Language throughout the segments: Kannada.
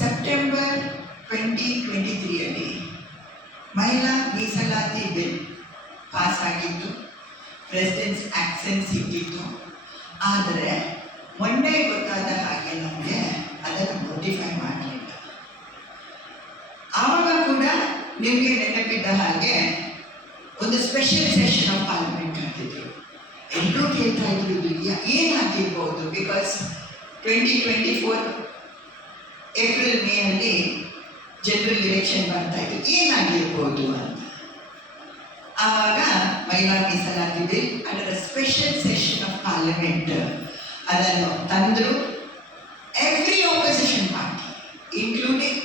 ಸೆಪ್ಟೆಂಬರ್ 2023 ಮಹಿಳಾ ಮೀಸಲಾತಿ ಬಿಲ್ ಪಾಸ್ ಆಗಿತ್ತು, ಪ್ರೆಸಿಡೆಂಟ್ಸ್ ಆಕ್ಸೆಂಟ್ ಸಿಕ್ಕಿತ್ತು. ಆದರೆ ಮೊನ್ನೆ ಗೊತ್ತಾದ ಹಾಗೆ ನಮಗೆ ಅದನ್ನು ನೋಟಿಫೈ ಮಾಡಲಿಲ್ಲ. ಆವಾಗ ಕೂಡ ನಿಮಗೆ ನೆನಪಿದ್ದ ಹಾಗೆ ಒಂದು ಸ್ಪೆಷಲ್ ಸೆಷನ್ ಆಫ್ ಪಾರ್ಲಿಮೆಂಟ್ ಹಾಕಿದ್ರು. ಎಲ್ಲರೂ ಕೇಳ್ತಾ ಇದ್ರು ಏನಾಗಿರ್ಬೋದು, ಬಿಕಾಸ್ 2024 ಏಪ್ರಿಲ್ ಮೇ ಅಲ್ಲಿ ಜನರಲ್ ಎಲೆಕ್ಷನ್ ಬರ್ತಾ ಇತ್ತು, ಏನಾಗಿರ್ಬೋದು ಅಂತ. ಆವಾಗ ಮಹಿಳಾ ಮೀಸಲಾತಿ ಬಿಲ್ ಅದರ ಸ್ಪೆಷಲ್ ಸೆಷನ್ ಆಫ್ ಪಾರ್ಲಿಮೆಂಟ್ ಅದನ್ನು ತಂದರು. Every opposition party including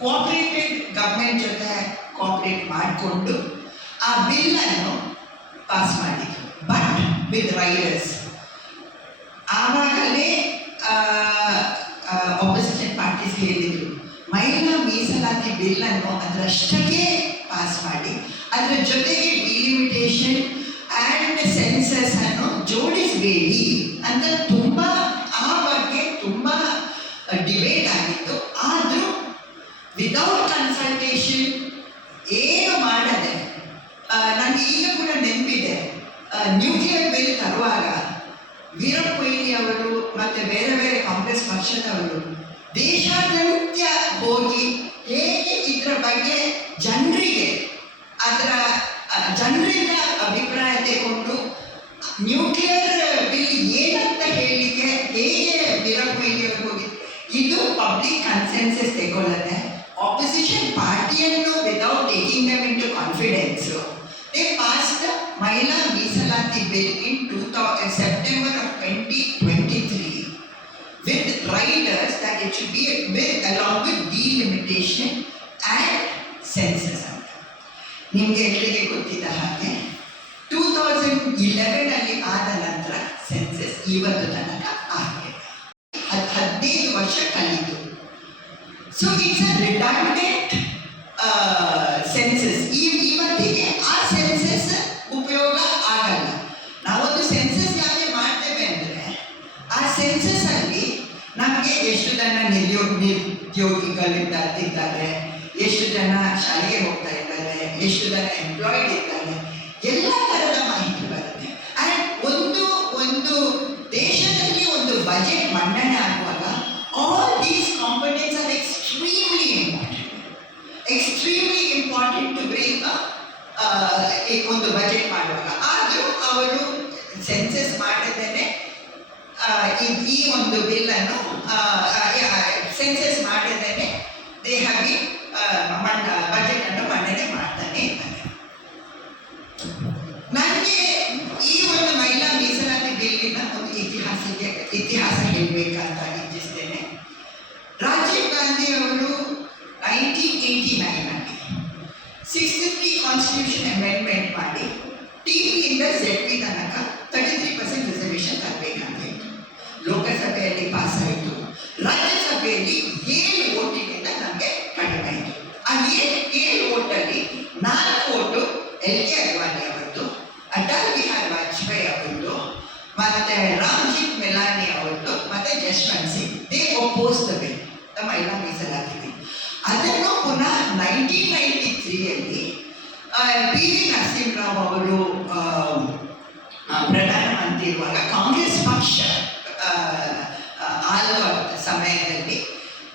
cooperated government ಜೊತೆ ಕೋಆಪರೇಟ್ ಮಾಡಿಕೊಂಡು ಆ ಬಿಲ್ ಅನ್ನು ಪಾಸ್ ಮಾಡಿದ್ರು, ಬಟ್ ವಿತ್ ರೈಡರ್ಸ್. ಆವಾಗಲೇ ಆಪೋಸಿಷನ್ ಪಾರ್ಟೀಸ್ ಹೇಳಿದರು, ಮಹಿಳಾ ಮೀಸಲಾತಿ ಬಿಲ್ ಅನ್ನು ಅದರಷ್ಟಕ್ಕೆ ಪಾಸ್ ಮಾಡಿ ಅದರ ಜೊತೆಗೆ ಡಿಲಿಮಿಟೇಷನ್ ಆ್ಯಂಡ್ ಸೆನ್ಸಸ್ ಅನ್ನು ಜೋಡಿಸಬೇಡಿ ಅಂತ ತುಂಬ ಆ ಬಗ್ಗೆ ತುಂಬ ಡಿಬೇಟ್ ಆಗಿತ್ತು. ಆದರೂ ವಿದೌಟ್ ಕನ್ಸಲ್ಟೇಷನ್ ಏನು ಮಾಡದೆ, ನನಗೆ ಈಗ ಕೂಡ ನೆನಪಿದೆ, ನ್ಯೂಕ್ಲಿಯರ್ ಬಿಲ್ ತರುವಾಗ ವೀರಪ್ಪ ಮೊಯ್ಲಿ ಅವರು ಮತ್ತು ಬೇರೆ ಬೇರೆ ಕಾಂಗ್ರೆಸ್ ಪಕ್ಷದವರು ದೇಶಾದ್ಯಂತ ಹೋಗಿ ಹೇಗೆ ಇದರ ಬಗ್ಗೆ ಜನರಿಂದ ಅಭಿಪ್ರಾಯ ತಗೊಂಡು ನ್ಯೂಕ್ಲಿಯರ್ ಬಿಲ್ ಏನಂತ ಹೇಳಿಕೆ ಹೇಗೆ ವೀರಪ್ಪ ಮೊಯ್ಲಿ ಅವರು ಹೋಗಿ ಇದು ಪಬ್ಲಿಕ್ ಕನ್ಸೆನ್ಸಸ್ ತಗೊಳ್ಳದೆ ಆಪೋಸಿಷನ್ ಪಾರ್ಟಿಯನ್ನು without taking them into confidence they pass the ಮಹಿಳಾ ಮೀಸಲಾತಿ bill in September of 2023 with riders that it should be along with delimitation and census. ನಿಮಗೆ ಎಲ್ಲರಿಗೆ ಗೊತ್ತಿದ್ದ ಹಾಗೆ 2011 ಅಲ್ಲಿ ಆದ ನಂತರ ಸೆನ್ಸಸ್ ಇವತ್ತು ತನಕ ಆಗಿದೆ, 15 ವರ್ಷ ಕಳೆಯಿತು. So it's a redundant census. ಇವತ್ತಿಗೆ ಆ ಸೆನ್ಸಸ್ ಉಪಯೋಗ ಆಗಲ್ಲ. ನಾವೊಂದು ಸೆನ್ಸಸ್ ಯಾಕೆ ಮಾಡ್ತೇವೆ ಅಂದರೆ ಆ ಸೆನ್ಸಸ್ ಅಲ್ಲಿ ನಮಗೆ ಎಷ್ಟು ಜನ ನಿರುದ್ಯೋಗಿಗಳಿದ್ದಾರೆ, ಎಷ್ಟು ಜನ ಶಾಲೆಗೆ ಹೋಗ್ತಾ ಇದ್ದಾರೆ, ಎಷ್ಟು ಜನ ಎಂಪ್ಲಾಯ್ಡ್ ಇದ್ದಾರೆ, ಎಲ್ಲ ಥರದ ಮಾಹಿತಿ ಬರುತ್ತೆ. ಆ್ಯಂಡ್ ಒಂದು ದೇಶದಲ್ಲಿ ಒಂದು ಬಜೆಟ್ ಮಂಡನೆ ಆಗುವಾಗ all these components are extremely important to bring ಒಂದು ಬಜೆಟ್ ಮಾಡುವಾಗ. ಆದರೂ ಅವರು ಸೆನ್ಸಸ್ ಮಾಡದೇನೆ ಈ ಒಂದು ಬಿಲ್ಲನ್ನು ಸೆನ್ಸಸ್ ಮಾಡದೇನೆ ದೇಹಾಗಿ ಬಜೆಟ್ ಅನ್ನು ಮಂಡನೆ ಮಾಡ್ತಾನೆ ಇದ್ದಾರೆ. ನನಗೆ ಈ ಒಂದು ಮಹಿಳಾ ಮೀಸಲಾತಿ ಬಿಲ್ಲಿನ ಒಂದು ಇತಿಹಾಸ ಹೇಳಬೇಕಂತ ಇಚ್ಛಿಸ್ತೇನೆ. ರಾಜೀವ್ ಗಾಂಧಿ ಅವರು 1989 63 ಕಾನ್ಸ್ಟಿಟ್ಯೂಷನ್ ಅಮೆಂಡ್ಮೆಂಟ್ ಮಾಡಿ ಟಿವಿಯಿಂದ ZP ತನಕ 33% ರಿಸರ್ವೇಷನ್ ತರಬೇಕಂತ ಇತ್ತು. ಲೋಕಸಭೆಯಲ್ಲಿ ಪಾಸ್ ಆಯಿತು, ರಾಜ್ಯಸಭೆಯಲ್ಲಿ 7 ಓಟಿನಿಂದ ನಮಗೆ ಕಡಿಮೆ ಆಯಿತು. ಆ 7 ಓಟಲ್ಲಿ 4 ಓಟು LK ಅಡ್ವಾಣಿ ಅವರದ್ದು, ಅಟಲ್ ಬಿಹಾರಿ ವಾಜಪೇಯಿ ಅವರದ್ದು, ಮತ್ತೆ ರಾಮ್ಜಿತ್ ಮೆಲಾನಿ ಅವರದ್ದು, ಮತ್ತೆ Jaswant Singh. They oppose the bill, the ಮಹಿಳಾ ಮೀಸಲಾತಿ ಬಿಲ್. ಅದನ್ನು ಪುನಃ 1993 PV ನರಸಿಂಹರಾವ್ ಅವರು ಪ್ರಧಾನಮಂತ್ರಿ ಇರುವಾಗ ಕಾಂಗ್ರೆಸ್ ಪಕ್ಷ ಆಳುವ ಸಮಯದಲ್ಲಿ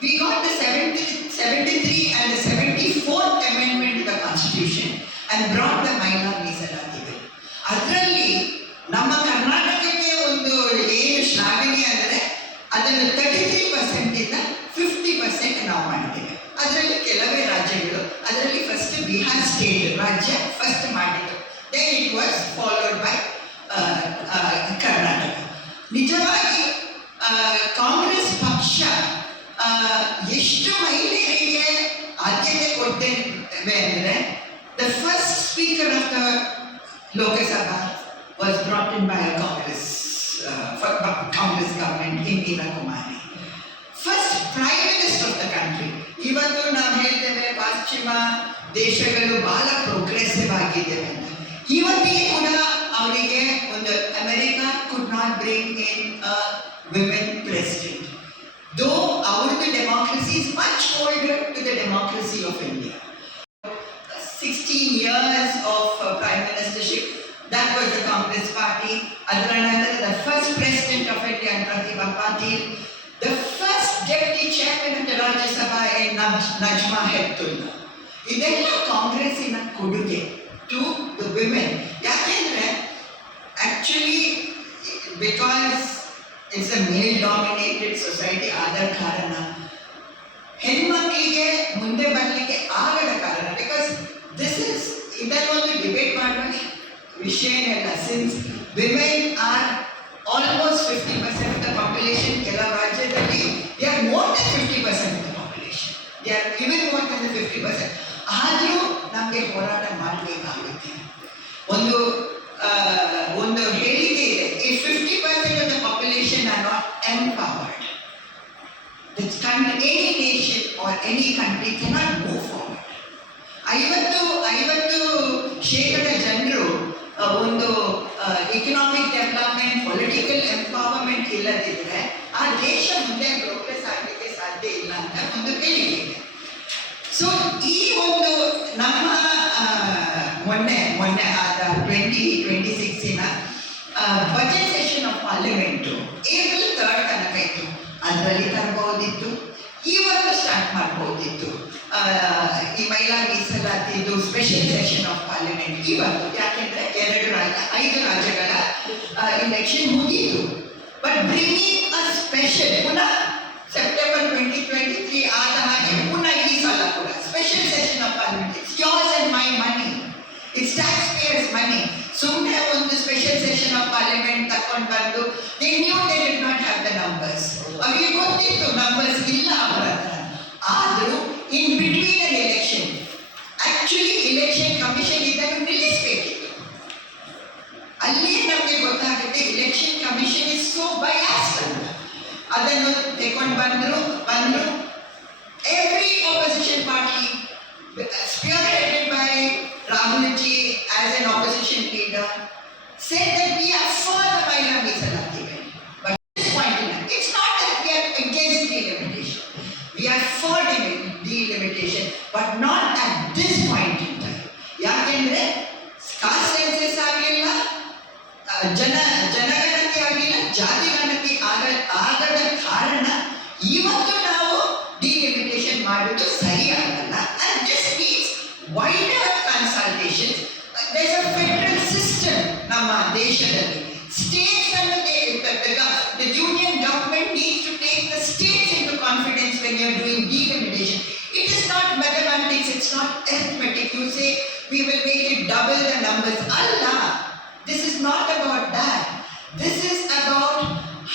we got the 73 and the 74th amendment to the constitution and brought the ಮಹಿಳಾ ಮೀಸಲಾತಿ ಬಿಲ್. ಅದರಲ್ಲಿ ನಮ್ಮ ಕರ್ನಾಟಕಕ್ಕೆ ಒಂದು ಏನು ಶ್ಲಾಘನೀಯ ಅಂದರೆ ಅದನ್ನು 33% ಇಂದ 50% ನಾವು ಮಾಡಿದ್ದೇವೆ. ಅದರಲ್ಲಿ ಕೆಲವೇ ರಾಜ್ಯಗಳು, ಅದರಲ್ಲಿ ಫಸ್ಟ್ ಬಿಹಾರ್ ಸ್ಟೇಟ್ ರಾಜ್ಯ ಫಸ್ಟ್ ಮಾಡಿದ್ದು, then it was followed by Karnataka. ನಿಜವಾಗಿ ಕಾಂಗ್ರೆಸ್ ಪಕ್ಷ ಎಷ್ಟು ಮಹಿಳೆಯರಿಗೆ ಆದ್ಯತೆ ಕೊಡ್ತೇವೆ ಅಂದರೆ the first speaker of the Lok Sabha was brought in by a Congress government, Indira Kumari. First prime minister of the country. ಇವತ್ತು ನಾವು ಹೇಳ್ತೇವೆ ಪಶ್ಚಿಮ ದೇಶಗಳು ಬಹಳ ಪ್ರೋಗ್ರೆಸಿವ್ ಆಗಿದ್ದೇವೆ ಅಂತ. ಇವತ್ತಿಗೆ ಕೂಡ ಅವರಿಗೆ ಒಂದು America could not bring in women president, though ಅವ್ರದ್ದು ಒಂದು democracy is much older to the democracy of India. 16 years of prime ministership, that was the Congress party. ಅದರ ನಂತರ the first president of India, Pratibha Patil, the first deputy chairman of the Rajya Sabha, Najma Heptulla. ಇದೆಲ್ಲ ಕಾಂಗ್ರೆಸ್ಸಿನ ಕೊಡುಗೆ ಟು ದ ವಿಮೆನ್. ಯಾಕೆಂದ್ರೆ actually because it's a mail dominated society ಆದ ಕಾರಣ ಹೆಣ್ಮಕ್ಳಿಗೆ ಮುಂದೆ ಬರಲಿಕ್ಕೆ ಆಗದ ಕಾರಣ, ಬಿಕಾಸ್ ಇದನ್ನೊಂದು ಡಿಬೇಟ್ ಮಾಡುವ ವಿಷಯ ಏನಲ್ಲ. Since women are almost 50% of the population, ಕೆಲವು ರಾಜ್ಯದಲ್ಲಿ they are more than 50% of the population, they are even more than 50%. ಆದರೂ ನಮಗೆ ಹೋರಾಟ ಮಾಡಬೇಕಾಗುತ್ತೆ. ಒಂದು ಹೇಳಿಕೆ ಇದೆ, ಈ 50% of the population are not empowered, any nation or any country cannot move forward. 50% ಜನರು ಒಂದು ಇಕನಾಮಿಕ್ ಡೆವಲಪ್ಮೆಂಟ್, ಪೊಲಿಟಿಕಲ್ ಎಂಪವರ್ಮೆಂಟ್ ಇಲ್ಲದಿದ್ದರೆ ಆ ದೇಶ ಮುಂದೆ ಪ್ರೋಗ್ರೆಸ್ ಆಗಲಿಕ್ಕೆ ಸಾಧ್ಯ ಇಲ್ಲ ಅಂತ ಒಂದು ಹೇಳಿಕೆ ಇದೆ. ಸೊ ಈ ಒಂದು ನಮ್ಮ ಮೊನ್ನೆ ಆದ 2026 budget session of parliament April 3rd ತನಕ ಇತ್ತು. ಅದರಲ್ಲಿ ತರಬಹುದಿತ್ತು, ಇವತ್ತು ಸ್ಟಾರ್ಟ್ ಮಾಡಬಹುದಿತ್ತು. ಈ ಮಹಿಳಾ ಮೀಸಲಾತಿದ್ದು ಸ್ಪೆಷಲ್ ಸೆಷನ್ ಆಫ್ ಪಾರ್ಲಿಮೆಂಟ್ ಇವತ್ತು, ಯಾಕೆಂದ್ರೆ 5 ರಾಜ್ಯಗಳ ಇಲೆಕ್ಷನ್ ಮುಗಿಯಿತು. ಬಟ್ ಬ್ರಿಂಗಿಂಗ್ ಅ ಸ್ಪೆಷಲ್ ಪುನಃ ಸೆಪ್ಟೆಂಬರ್ 2023 ಆದ ಹಾಗೆ ಪುನಃ ಈ ಸಲ ಕೂಡ special session of parliament. It's yours and my money, it's taxpayers money. ಸುಮ್ಮನೆ ಒಂದು ಸ್ಪೆಷಲ್ ಸೆಷನ್ ಆಫ್ ಪಾರ್ಲಿಮೆಂಟ್ ತಕೊಂಡು ಬಂದು they new they did not have the numbers. ಅವರಿಗೆ ಗೊತ್ತಿತ್ತು ನಂಬರ್ಸ್ ಇಲ್ಲ ಅವರ ಹತ್ರ. ಆದರೂ in between an election actually election commission ಇದನ್ನು ನಿಲ್ಲಿಸಬೇಕಿತ್ತು. ಅಲ್ಲಿ ನಮಗೆ ಗೊತ್ತಾಗುತ್ತೆ election commission is so biased ಅಂತ. ಅದನ್ನು ತೆಕೊಂಡು ಬಂದ್ರು. Every opposition party spearheaded by Rahul ji as an opposition leader said that we are for the Mahila Meesalati bill. But at this point in time, it's not that we are against delimitation. We are for delimitation, but not at this point in time. ಯಾಕೆಂದ್ರೆ ಕಾಸ್ಟ್ ಸೆನ್ಸಸ್ ಆಗಲಿಲ್ಲ, ಜನಗಣತಿ ಆಗಲಿಲ್ಲ, ಜಾತಿ ಗಣತಿ ಆಗದ ಕಾರಣ ಇವತ್ತು ನಾವು ಡಿಲಿಮಿಟೇಷನ್ ಮಾಡುವುದು ಸರಿಯಾಗಲ್ಲ. And this needs wider consultations. There's a federal system ನಮ್ಮ ದೇಶದಲ್ಲಿ. States and the union government needs to take the states into confidence when you're doing delimitation. It is not mathematics, it's not arithmetic. You say we will make it double the numbers. Allah, this is not about that. This is about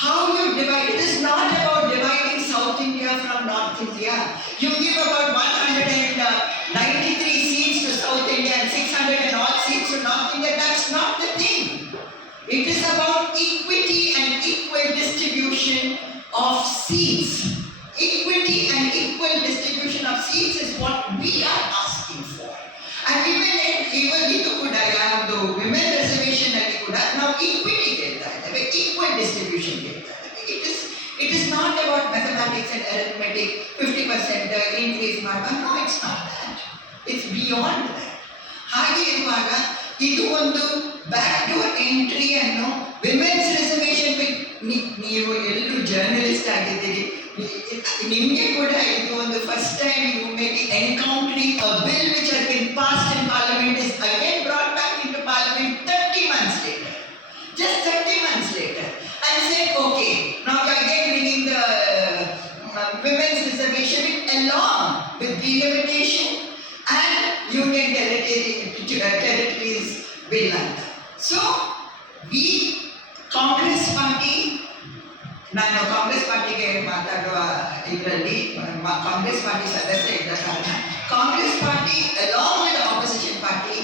how you divide. It is not about dividing South India from North India. You give about 193 seats to South India and 600 and odd seats to North India. That's not the thing. It is about equity and equal distribution of seats. Equity and equal distribution of seats is what we are asking for. And even ಇದು ಕೂಡ ಯಾವುದು ವಿಮೆನ್ ರಿಸರ್ವೇಷನ್ ಅಲ್ಲಿ ಕೂಡ ನಾವು ಈಕ್ವಿಟಿ ಕೇಳ್ತಾ ಇದ್ದೇವೆ, ಈಕ್ವಲ್ ಡಿಸ್ಟ್ರಿಬ್ಯೂಷನ್ ಕೇಳ್ತಾ ಇದ್ದೇವೆ. It is not about mathematics and arithmetic, 50% increase ಮಾಡುವ. No, it's not that. It's beyond that. ಹಾಗೆ ಇರುವಾಗ ಇದು ಒಂದು ಬ್ಯಾಕ್ ಡೋರ್ ಎಂಟ್ರಿ ಅನ್ನು ವಿಮೆನ್ಸ್ ರಿಸರ್ವೇಷನ್. ನೀವು ಎಲ್ಲರೂ ಜರ್ನಲಿಸ್ಟ್ ಆಗಿದ್ದೀರಿ, ನಿಮಗೆ ಕೂಡ ಇದು ಒಂದು first time you may be encountering a bill which has been passed in parliament is again brought back into parliament 30 months later. Just 30 months later. And said, okay, now we are again bringing the women's reservation along with delimitation and union territories bill. So, we, Congress party, ನಾನು ಕಾಂಗ್ರೆಸ್ ಪಾರ್ಟಿಗೆ ಮಾತಾಡುವ ಇದರಲ್ಲಿ ಕಾಂಗ್ರೆಸ್ ಪಾರ್ಟಿ ಸದಸ್ಯ ಇದ್ದ ಕಾರಣ Congress party along with the opposition party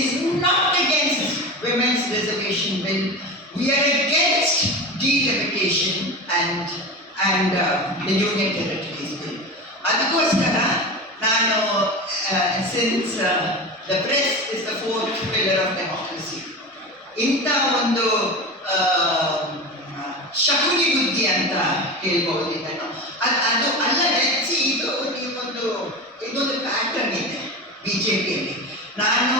is not against women's reservation bill. We are against delimitation and the union territories bill. ಅದಕ್ಕೋಸ್ಕರ ನಾನು since the press is the fourth pillar of democracy, ಇಂಥ ಒಂದು ಶಕುನಿ ಬುದ್ಧಿ ಅಂತ ಹೇಳ್ಬಹುದು ಇದನ್ನು. ಅದು ಅಲ್ಲದೆ ಬಿಜೆಪಿಯಲ್ಲಿ. ನಾನು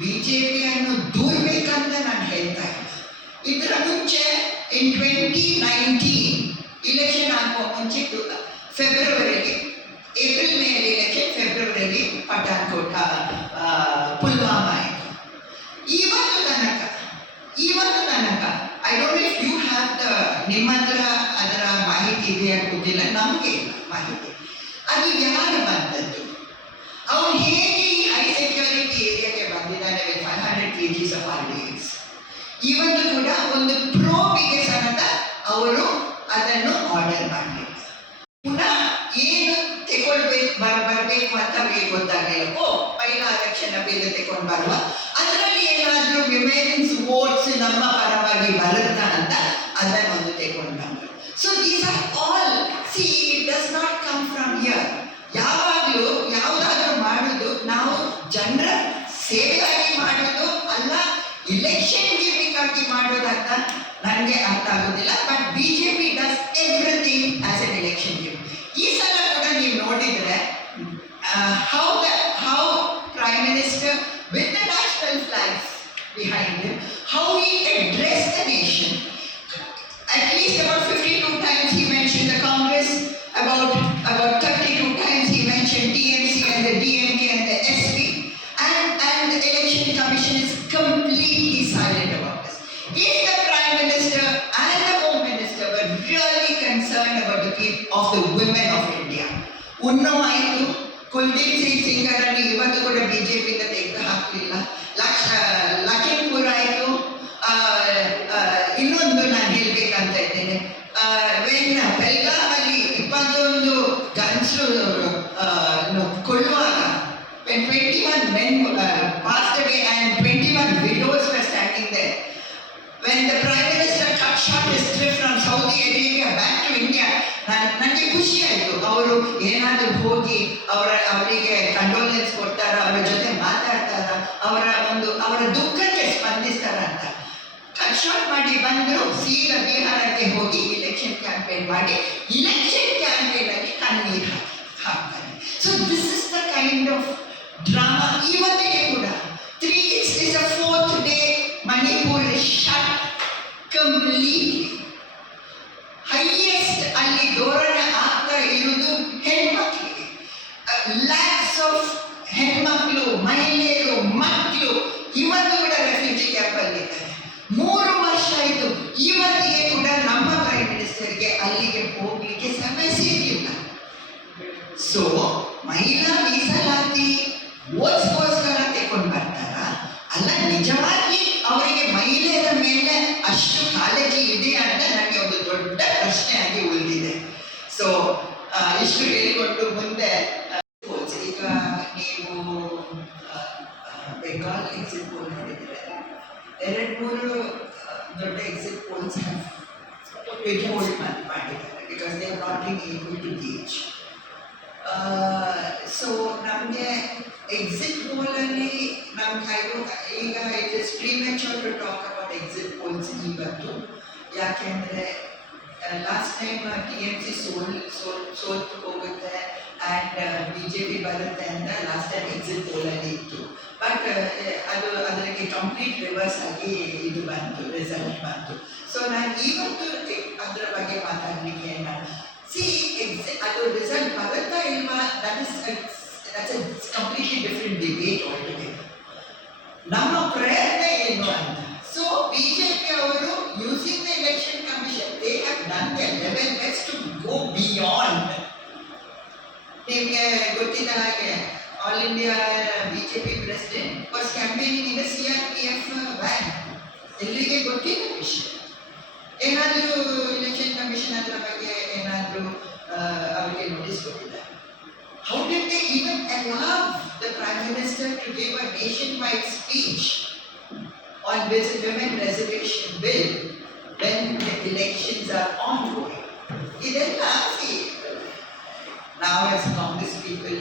ಬಿಜೆಪಿಯನ್ನು ದೂರಬೇಕಂತ ನಾನು ಹೇಳ್ತಾ ಇಲ್ಲ. ಇದರ ಮುಂಚೆ ಇನ್ 2019 ಇಲೆಕ್ಷನ್ ಆಗುವ ಮುಂಚೆ ಫೆಬ್ರವರಿಯಲ್ಲಿ, ಏಪ್ರಿಲ್ ಮೇಯಲ್ಲಿ ಇಲೆಕ್ಷನ್, ಫೆಬ್ರವರಿಯಲ್ಲಿ ಪಠಾನ್ಕೋಟ ಪುಲ್ವಾಮಾ ಆಯಿತು. ಇವತ್ತು ತನಕ I don't if you have the, ನಿಮ್ಮ ಹತ್ರ ಅದರ ಮಾಹಿತಿ ಇದೆಯಾ ಗೊತ್ತಿಲ್ಲ, ನಮಗೆ ಇಲ್ಲ ಮಾಹಿತಿ. ಅದು ಯಾರು ಬಂದದ್ದು, ಅವನು ಹೇಗೆ ಈ ಹೈ ಸೆಕ್ಯೂರಿಟಿ ಏರಿಯಾಗೆ ಬಂದಿದ್ದಾನೆ ವಿತ್ 500 kgs ಆಫ್ RDX. ಇವತ್ತು ಕೂಡ ಒಂದು ಪ್ರೋಬಿಗೆ ಸಮೇತ ಅವರು ಅದನ್ನು ಆರ್ಡರ್ ಮಾಡಲಿಲ್ಲ. ಪುನಃ ಏನು ಬರಬೇಕು ಅಂತ ಗೊತ್ತಾಗಲಿಲ್ಲ. ಮಹಿಳಾ ಆರಕ್ಷಣ ಬಿಲ್ ತೆಕೊಂಡು ಬರುವ, ಅದರಲ್ಲಿ ಏನಾದರೂ ವಿಮೆನ್ಸ್ ವೋಟ್ಸ್ ನಮ್ಮ ಪರವಾಗಿ ಬರುತ್ತಾ ಅಂತ ಅದನ್ನೊಂದು ತೆಕೊಂಡು ಬಂದರು. So these are all, C it does not come from here. ಯಾವಾಗಲೂ ಯಾವುದಾದ್ರೂ ಮಾಡೋದು ನಾವು ಜನರ ಸೇವೆಗಾಗಿ ಮಾಡೋದು ಅಲ್ಲ, ಇಲೆಕ್ಷನ್ ಗಿಮಿಕ್ಕಾಗಿ ಮಾಡೋದಂತ ನನಗೆ ಅರ್ಥ ಆಗೋದಿಲ್ಲ. But BJP does everything as N election gimmick. ಈ ಸಲ ಕೂಡ ನೀವು ನೋಡಿದರೆ how Prime Minister with the national flags behind him, how he addressed the nation. At least about 52 times he mentioned the Congress, about 32 times he mentioned TMC and the DMK and the SP, and the Election Commission is completely silent about this. If the Prime Minister and the Home Minister were really concerned about the people of the women of India, Unnao ಆಯಿತು, ಕುಲ್ದೀಪ್ ಸಿಂಗ್ ಸಿಂಗರನ್ನು ಇವತ್ತು ಕೂಡ ಬಿಜೆಪಿಯಿಂದ ತೆಗೆದು ಹಾಕಲಿಲ್ಲ. ಲಖೀಂಪುರ ಆಯಿತು. ಇನ್ನೊಂದು ನಾನು ಹೇಳಬೇಕಂತ ಇದ್ದೇನೆ, ಬೆಳಗಾವಲ್ಲಿ 21 ಗಂಡಸರು ಕೊಲ್ಲುವಾಗ, when 21 men passed away and 21 widows were standing there, when the Prime Minister cut short his trip from Saudi Arabia back to India, ನನಗೆ ಖುಷಿ ಆಯಿತು. ಅವರು ಏನಾದರೂ ಹೋಗಿ ಅವರಿಗೆ ಕಂಡೋಲೆನ್ಸ್ ಕೊಡ್ತಾರ, ಅವರ ಜೊತೆ ಮಾತಾಡ್ತಾರ, ಅವರ ದುಃಖಕ್ಕೆ ಸ್ಪಂದಿಸ್ತಾರ ಅಂತ. ಕಟ್ ಶಾರ್ಟ್ ಮಾಡಿ ಬಂದರು, ಸೀದಾ ಬಿಹಾರಕ್ಕೆ ಹೋಗಿ ಇಲೆಕ್ಷನ್ ಕ್ಯಾಂಪೇನ್ ಮಾಡಿ, ಇಲೆಕ್ಷನ್ ಕ್ಯಾಂಪೇನ್ ಅಲ್ಲಿ ಕಣ್ಣೀರು ಹಾಕ್ತಾರೆ. So this is the kind of drama. ಇವತ್ತಿಗೆ ಕೂಡ 3 is the 4th day Manipur is shut completely. Highest ಅಲ್ಲಿ ಧೋರಣೆ ಆಗ್ತಾ ಇರುವುದು ಹೆಣ್ಮಕ್ಳಿಗೆ. ಲ್ಯಾಕ್ಸ್ ಆಫ್ ಹೆಣ್ಮಕ್ಳು, ಮಹಿಳೆಯರು, ಮಕ್ಕಳು ಇವತ್ತು ಕೂಡ ರೆಫ್ಯೂಜಿ ಕ್ಯಾಂಪ್ ಅಲ್ಲಿ ಇದ್ದಾರೆ. 3 ವರ್ಷ ಆಯಿತು, ಇವತ್ತಿಗೆ ಕೂಡ ನಮ್ಮ ಪ್ರೈಮ್ ಮಿನಿಸ್ಟರ್ಗೆ ಅಲ್ಲಿಗೆ ಹೋಗ್ಲಿಕ್ಕೆ ಸಮಯ ಸಿಗಲಿಲ್ಲ. ಸೊ ಮಹಿಳಾ ಮೀಸಲಾತಿ ಓದ್ಸ್ಗೋಸ್ಕರ ತೆಕೊಂಡು ಬರ್ತಾರ ಅಲ್ಲ, ನಿಜವಾಗಿ ಅವರಿಗೆ ಮಹಿಳೆಯರ ಮೇಲೆ ಅಷ್ಟು ಕಾಳಜಿ ಇದೆ ಅಂತ ನನಗೆ ಒಂದು ದೊಡ್ಡ ಪ್ರಶ್ನೆಯಾಗಿ ಉಳಿದಿದೆ. ಸೊ ಇಷ್ಟು ಹೇಳಿಕೊಂಡು ಮುಂದೆ, ಈಗ ನೀವು ಬೆಂಗಾಲ್ ಎಕ್ಸಿಟ್ ಪೋಲ್ ನೋಡಿದರೆ 2-3 ದೊಡ್ಡ ಎಕ್ಸಿಟ್ ಪೋಲ್ಸ್ ವಿಥ್ಹೋಲ್ಡ್ ಮಾಡಿದ್ದಾರೆ, because they are not been able to gauge. So ನಮಗೆ ಎಕ್ಸಿಟ್ ಪೋಲಲ್ಲಿ ಈಗ it is premature to talk about exit polls ಇವತ್ತು. ಯಾಕೆಂದರೆ ಲಾಸ್ಟ್ ಟೈಮ್ TMC ಸೋಲ್ತು ಹೋಗುತ್ತೆ ಆ್ಯಂಡ್ BJP ಬರುತ್ತೆ ಅಂತ ಲಾಸ್ಟ್ ಟೈಮ್ ಎಕ್ಸಿಟ್ ಪೋಲಲ್ಲಿ ಇತ್ತು. ಬಟ್ ಅದಕ್ಕೆ ಕಂಪ್ಲೀಟ್ ರಿವರ್ಸ್ ಆಗಿ ಇದು ಬಂತು, ರಿಸಲ್ಟ್ ಬಂತು. ಸೊ ನಾನು ಇವತ್ತು ಅದರ ಬಗ್ಗೆ ಮಾತಾಡಲಿಕ್ಕೆ ಅದು ರಿಸಲ್ಟ್ ಬರುತ್ತಾ ಇಲ್ವಾ, that's a completely different debate altogether. ನಮ್ಮ ಪ್ರಯತ್ನ ಏನು ಅಂತ. ಸೊ ಬಿಜೆಪಿ ಅವರು using the election commission, they have done the level best to go beyond. ನಿಮಗೆ ಗೊತ್ತಿದ್ದ ಹಾಗೆ all India BJP president was campaigning in the CRPF van. ಎಲ್ಲರಿಗೆ ಗೊತ್ತಿದ್ದ ವಿಷಯ. ಏನಾದರೂ ಎಲೆಕ್ಷನ್ ಕಮಿಷನ್ ಅದರ ಬಗ್ಗೆ ಏನಾದರೂ ಅವರಿಗೆ ನೋಟಿಸ್ ಕೊಟ್ಟಿದ್ದಾರೆ? How did they even allow the Prime Minister to give a nationwide speech on this women reservation bill when the elections are ongoing? Idella, see, now as Congress people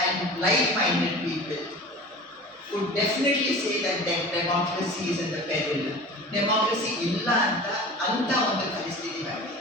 and like-minded people would definitely say that democracy is in the peril. Democracy illa anta ಒಂದು ಪರಿಸ್ಥಿತಿ ಬಂದಿದೆ.